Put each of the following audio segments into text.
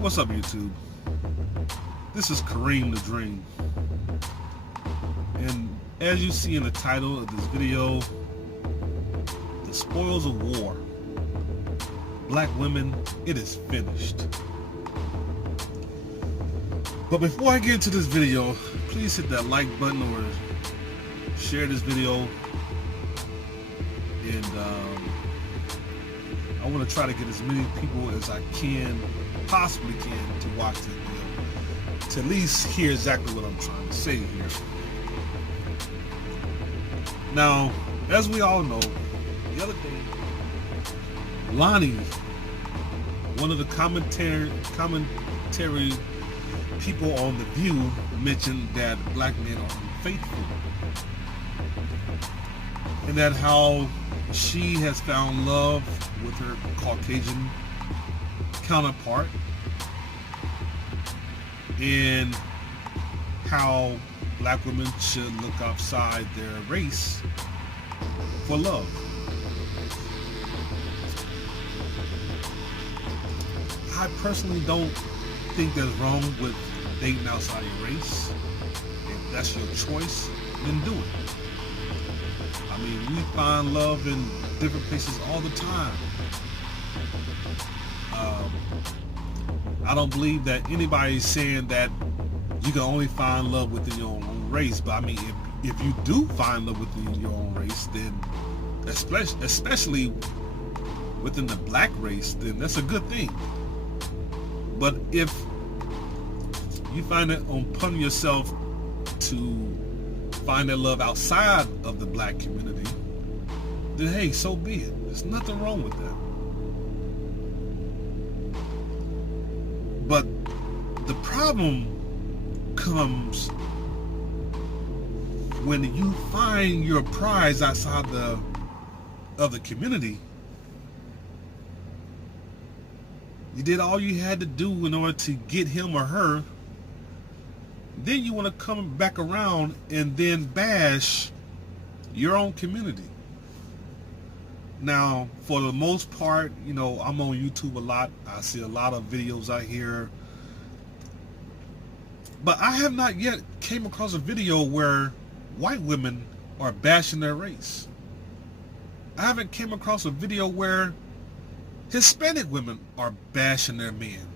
What's up, YouTube? This is Kareem the Dream. And as you see in the title of this video, The Spoils of War. Black women, it is finished. But before I get into this video, please hit that like button or share this video. And I want to try to get as many people as I possibly can to watch this video, to at least hear exactly what I'm trying to say here. Now, as we all know, the other day, Lonnie, one of the commentary people on The View, mentioned that black men are unfaithful, and that how she has found love with her Caucasian counterpart, and how black women should look outside their race for love. I personally don't think there's wrong with dating outside your race. If that's your choice, then do it. I mean, we find love in different places all the time. I don't believe that anybody's saying that you can only find love within your own race. But I mean, if you do find love within your own race, then especially within the black race, then that's a good thing. But if you find it upon yourself to find that love outside of the black community, then hey, so be it. There's nothing wrong with that. But the problem comes when you find your prize outside of the community. You did all you had to do in order to get him or her. Then you want to come back around and then bash your own community. Now, for the most part, you know, I'm on YouTube a lot. I see a lot of videos out here. But I have not yet came across a video where white women are bashing their race. I haven't came across a video where Hispanic women are bashing their men.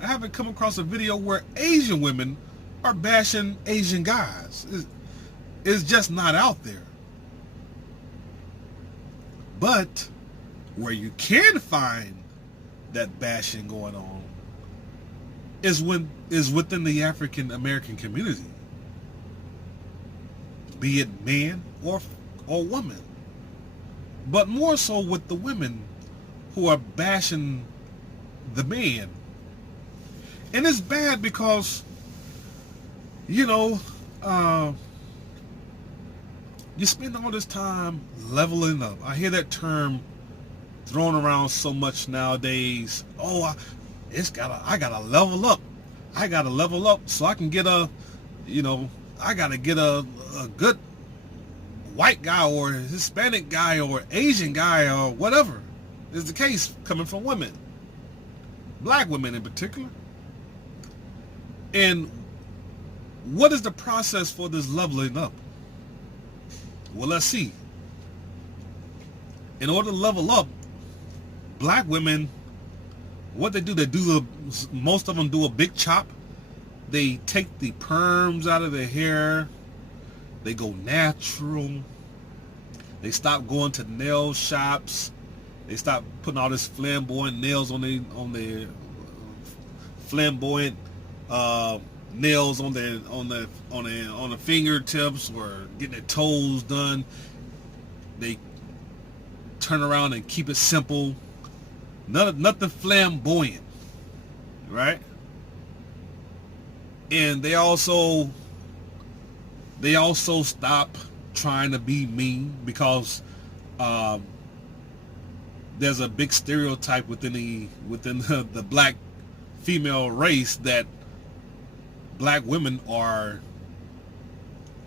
I haven't come across a video where Asian women are bashing Asian guys. It's just not out there. But where you can find that bashing going on is within the African American community, be it man or woman, but more so with the women who are bashing the man. And it's bad because, you know, you spend all this time leveling up. I hear that term thrown around so much nowadays. Oh, I gotta level up. I gotta level up so I can get I gotta get a good white guy or Hispanic guy or Asian guy or whatever is the case, coming from women, black women in particular. And what is the process for this leveling up? Well, let's see. In order to level up, black women, what they do, most of them do a big chop. They take the perms out of their hair. They go natural. They stop going to nail shops. They stop putting all this flamboyant nails on their flamboyant nails on the fingertips, or getting their toes done. They turn around and keep it simple. Nothing flamboyant, right? And they also stop trying to be mean, because there's a big stereotype within the black female race that black women are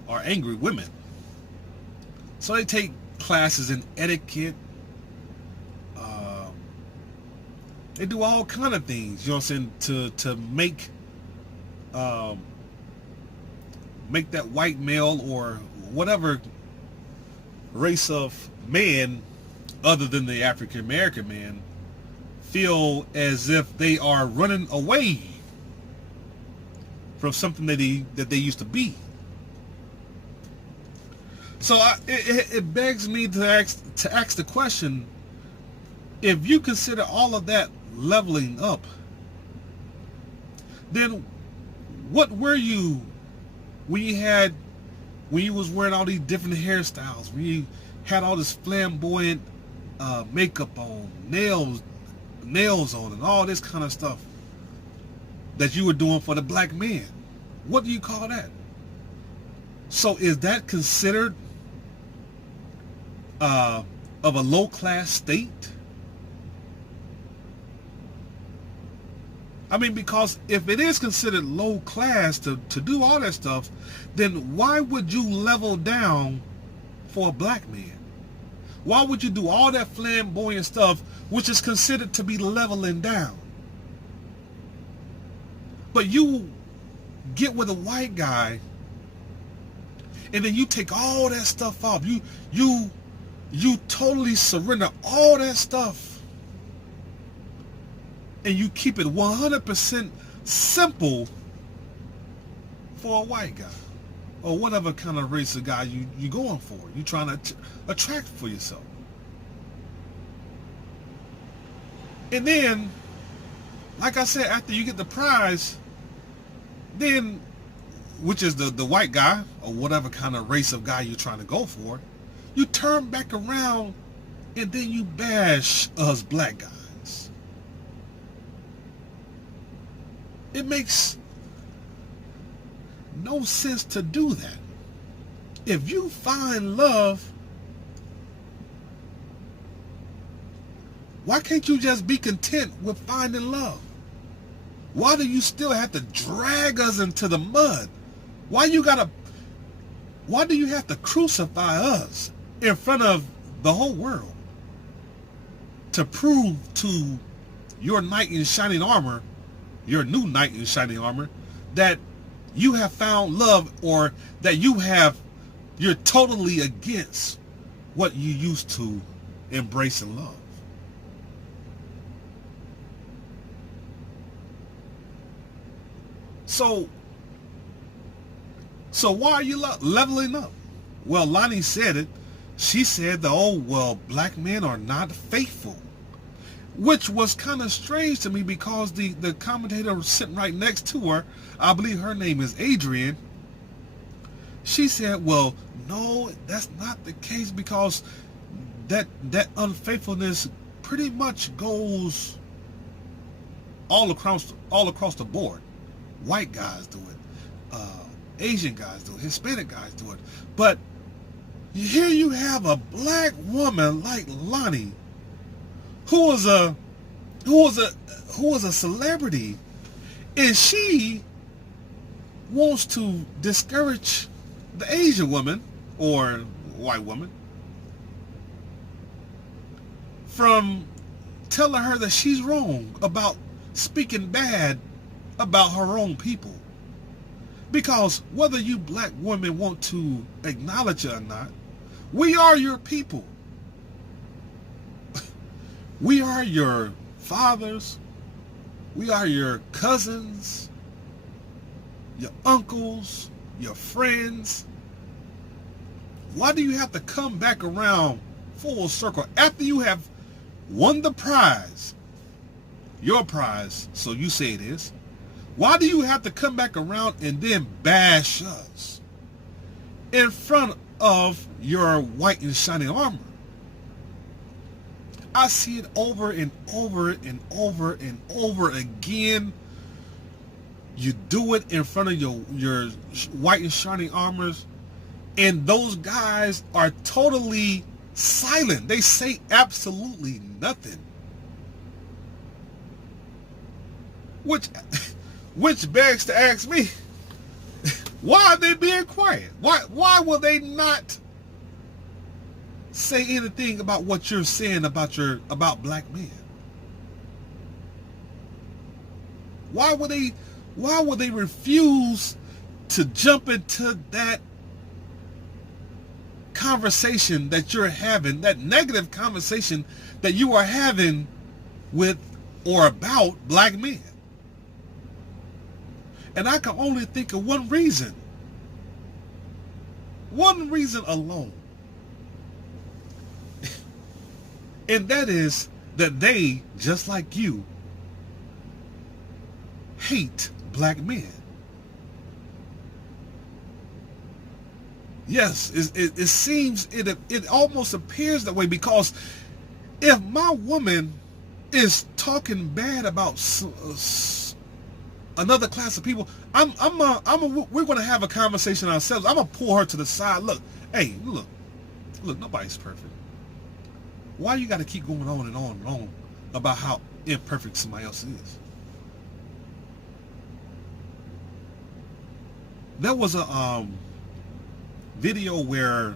angry women. So they take classes in etiquette, They do all kind of things, you know what I'm saying, to make that white male or whatever race of man other than the African American man feel as if they are running away from something that they used to be. So it begs me to ask the question: if you consider all of that leveling up, then what were you when you was wearing all these different hairstyles, when you had all this flamboyant makeup on, nails on, and all this kind of stuff that you were doing for the black man? What do you call that? So is that considered of a low class state? I mean, because if it is considered low class to do all that stuff, then why would you level down for a black man? Why would you do all that flamboyant stuff, which is considered to be leveling down? But you get with a white guy, and then you take all that stuff off. You totally surrender all that stuff, and you keep it 100% simple for a white guy or whatever kind of race of guy you going for. You trying to attract for yourself. And then, like I said, after you get the prize, then, which is the white guy or whatever kind of race of guy you're trying to go for, you turn back around and then you bash us black guys. It makes no sense to do that. If you find love, why can't you just be content with finding love? Why do you still have to drag us into the mud? Why do you have to crucify us in front of the whole world to prove to your knight in shining armor, your new knight in shining armor, that you have found love, or that you're totally against what you used to embrace and love? So why are you leveling up? Well, Lonnie said it. She said black men are not faithful, which was kind of strange to me, because the commentator sitting right next to her, I believe her name is Adrian, she said, well, no, that's not the case, because that unfaithfulness pretty much goes all across the board. White guys do it, Asian guys do it, Hispanic guys do it, but here you have a black woman like Lonnie, who was a celebrity, and she wants to discourage the Asian woman or white woman from telling her that she's wrong about speaking bad about her own people. Because whether you black women want to acknowledge it or not, we are your people. We are your fathers. We are your cousins, your uncles, your friends. Why do you have to come back around full circle after you have won the prize? Your prize, so you say it is. Why do you have to come back around and then bash us in front of your white and shining armor? I see it over and over and over and over again. You do it in front of your white and shining armors, and those guys are totally silent. They say absolutely nothing. Which begs to ask me, why are they being quiet? Why will they not say anything about what you're saying about black men? Why would they refuse to jump into that conversation that you're having, that negative conversation that you are having with or about black men? And I can only think of one reason alone. And that is that they, just like you, hate black men. Yes, it seems, it almost appears that way, because if my woman is talking bad about another class of people, we're going to have a conversation ourselves. I'm going to pull her to the side. Look, hey, look, nobody's perfect. Why you got to keep going on and on and on about how imperfect somebody else is? There was a video where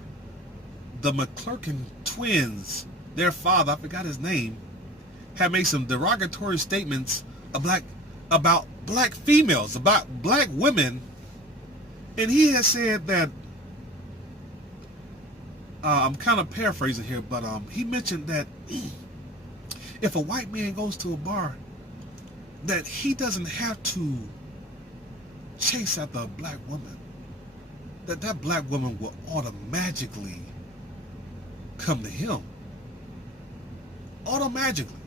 the McClurkin twins, their father, I forgot his name, had made some derogatory statements about black females, about black women, and he had said that, I'm kind of paraphrasing here, but he mentioned that if a white man goes to a bar, that he doesn't have to chase after a black woman, that black woman will automatically come to him. Automatically.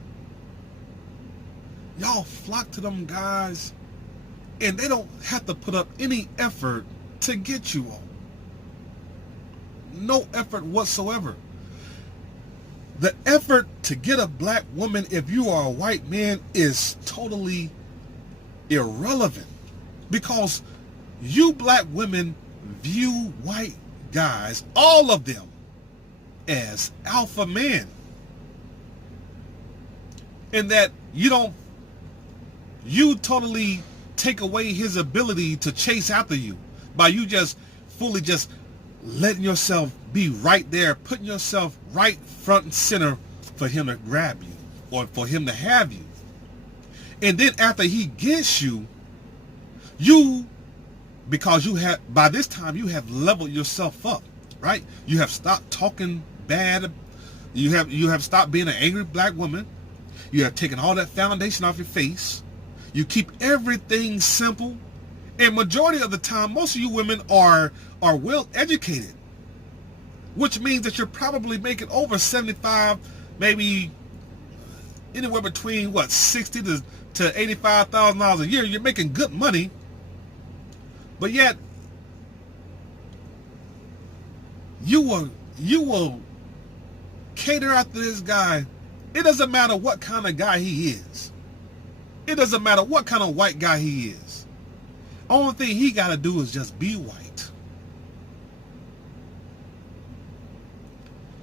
Y'all flock to them guys, and they don't have to put up any effort to get you on. No effort whatsoever. The effort to get a black woman, if you are a white man, is totally irrelevant, because you black women view white guys, all of them, as alpha men, and that you totally take away his ability to chase after you by you just fully just letting yourself be right there, putting yourself right front and center for him to grab you or for him to have you. And then after he gets you, because by this time you have leveled yourself up, right? You have stopped talking bad. You have stopped being an angry black woman. You have taken all that foundation off your face. You keep everything simple. And majority of the time, most of you women are well educated, which means that you're probably making over 75, maybe anywhere between $60,000 to $85,000 a year. You're making good money, but yet you will cater after this guy. It doesn't matter what kind of guy he is. It doesn't matter what kind of white guy he is. Only thing he got to do is just be white,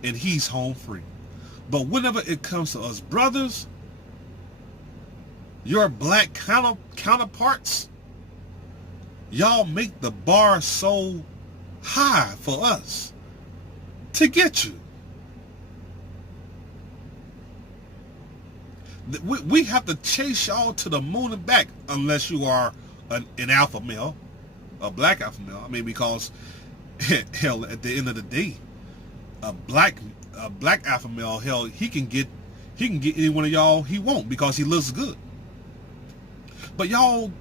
and he's home free. But whenever it comes to us brothers, your black counterparts, y'all make the bar so high for us to get you. We have to chase y'all to the moon and back, unless you are an alpha male, a black alpha male. I mean, because hell, at the end of the day, a black alpha male, hell, he can get any one of y'all he won't, because he looks good. But y'all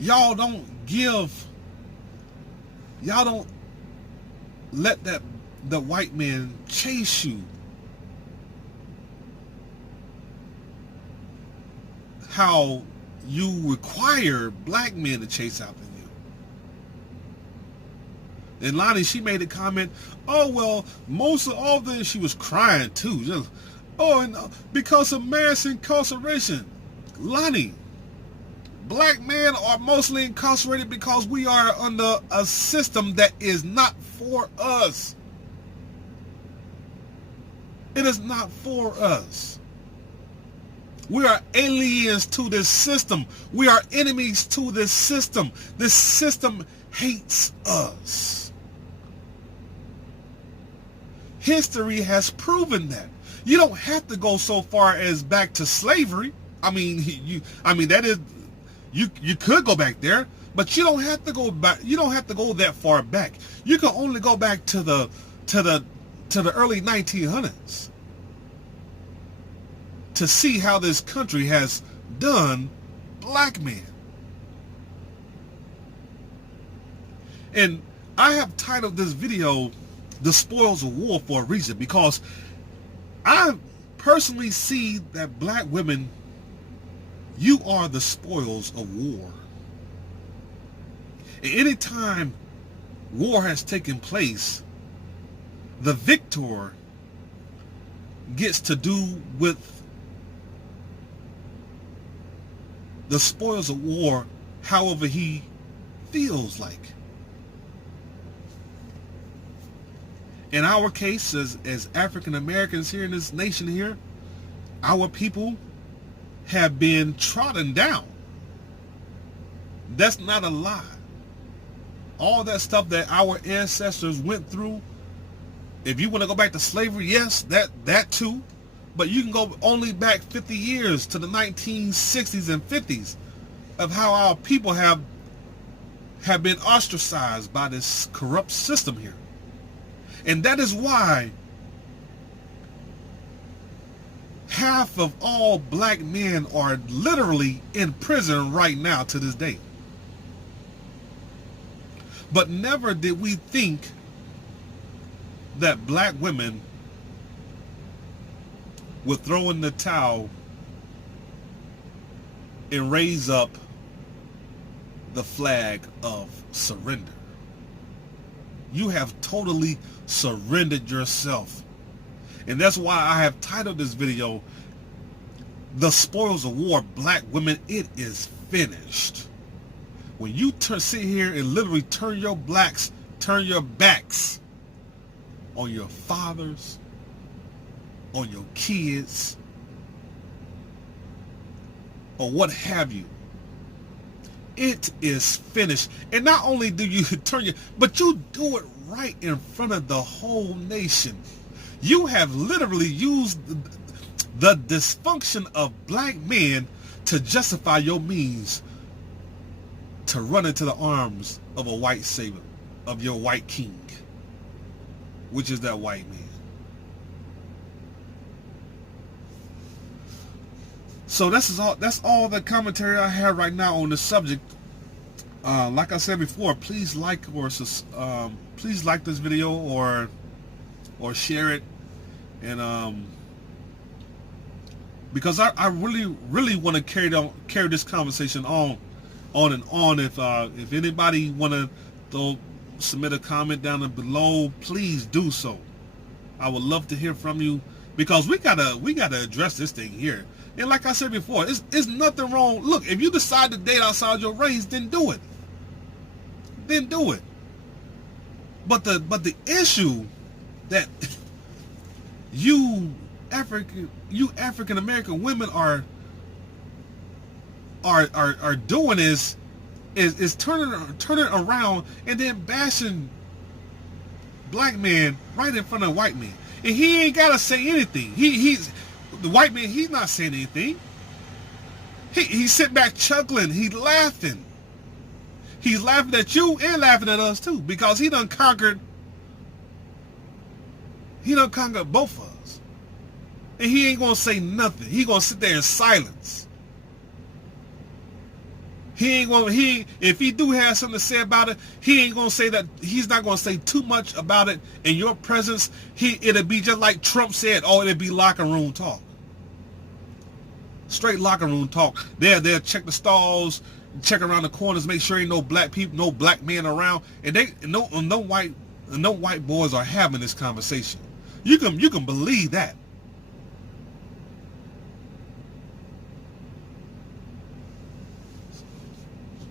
don't let the white man chase you how you require black men to chase after you. And Lonnie, she made a comment, oh, well, most of all this, she was crying too. Just, and because of mass incarceration. Lonnie, black men are mostly incarcerated because we are under a system that is not for us. It is not for us. We are aliens to this system. We are enemies to this system. This system hates us. History has proven that. You don't have to go so far as back to slavery. I mean, that is, you could go back there, but you don't have to go back. You don't have to go that far back. You can only go back to the early 1900s to see how this country has done black men. And I have titled this video "The Spoils of War" for a reason, because I personally see that black women, you are the spoils of war. And anytime war has taken place, the victor gets to do with the spoils of war however he feels like. In our case, as African Americans here in this nation here, our people have been trodden down. That's not a lie. All that stuff that our ancestors went through, if you want to go back to slavery, yes, that too. But you can go only back 50 years to the 1960s and 50s of how our people have been ostracized by this corrupt system here. And that is why half of all black men are literally in prison right now to this day. But never did we think that black women would throw in the towel and raise up the flag of surrender. You have totally surrendered yourself. And that's why I have titled this video, "The Spoils of War, Black Women, It Is Finished." When you sit here and literally turn your backs on your fathers, on your kids, or what have you, it is finished. And not only do you but you do it right in front of the whole nation. You have literally used the dysfunction of black men to justify your means to run into the arms of a white savior, of your white king, which is that white man. So that's all the commentary I have right now on this subject. Like I said before, please like this video or share it, and because I really want to carry this conversation on and on. If anybody want to submit a comment down below, please do so. I would love to hear from you, because we gotta address this thing here. And like I said before, it's nothing wrong. Look, if you decide to date outside your race, then do it. Then do it. But the issue that you African American women are doing is turning around and then bashing black men right in front of white men. And he ain't gotta say anything. He's the white man, he's not saying anything. He's sitting back chuckling, he's laughing. He's laughing at you and laughing at us too, because he done conquered both of us. And he ain't gonna say nothing. He gonna sit there in silence. If he do have something to say about it, he ain't gonna say that. He's not gonna say too much about it in your presence. It'll be just like Trump said, it'll be locker room talk. Straight locker room talk. They'll check the stalls, check around the corners, make sure ain't no black people, no black men around, and no white boys are having this conversation. You can believe that.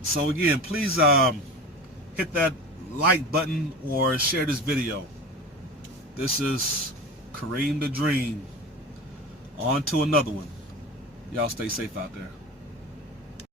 So again, please hit that like button or share this video. This is Kareem the Dream. On to another one. Y'all stay safe out there.